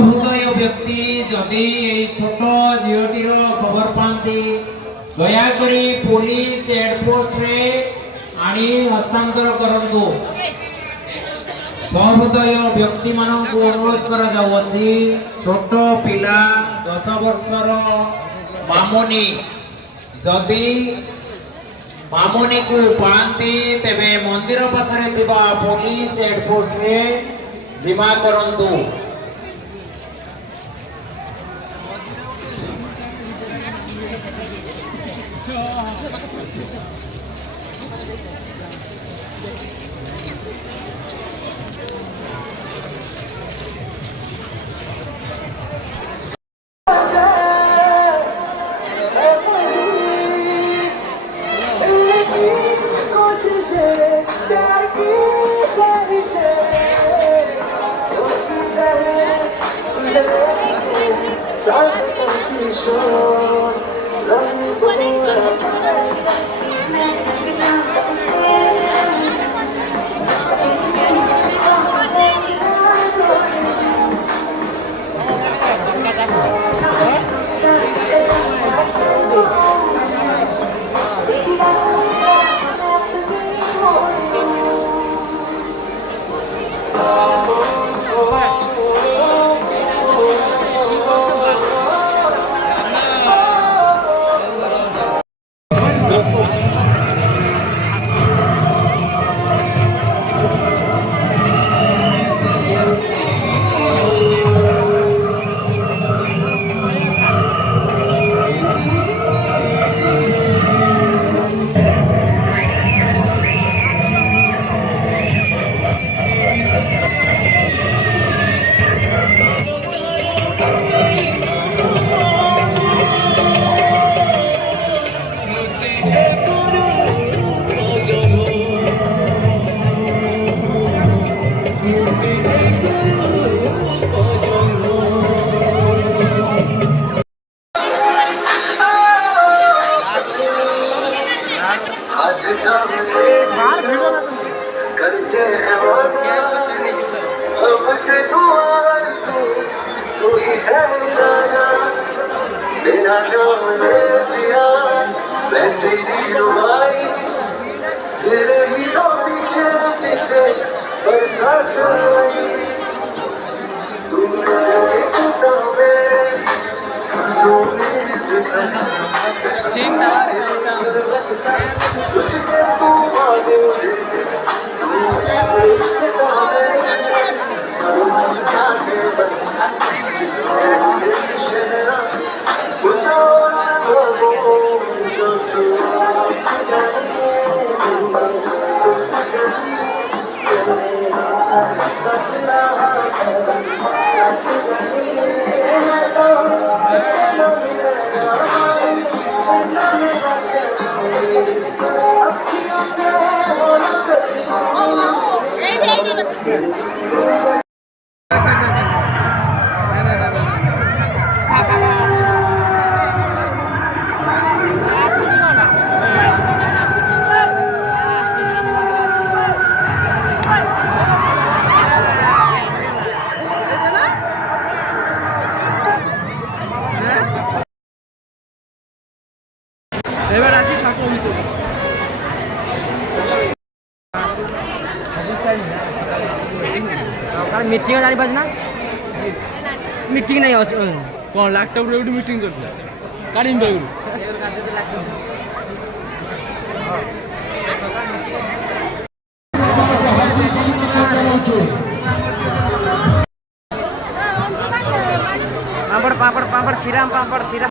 हृदय व्यक्ति जदि छोट झीटीर खबर पाती दयाकोरी पुलिस एयरपोर्ट रे आनी हस्तांतर करंतु। सहृदय व्यक्ति मानक अनुरोध करा जाउछि छोट पिला 10 वर्षर मामोनी जदि मामोनी को पाती तेबे मंदिर पाखरे थिबा पुलिस एयरपोर्ट रे जिमा करंतु। करते हैं हमसे दुआ तू ही है मेरा नाम ले दिया मैं तेरी रुबाई तेरे ही तो पीछे पीछे बरसात आई तू मेरे सामने सांसों में तुझसे तू मांगे मीटिंग जानी पास ना मीटिंग नहीं कौन लैपटॉप रे मीटिंग करते काढीन बागरू पापड़ पापड़ पापड़ सिरा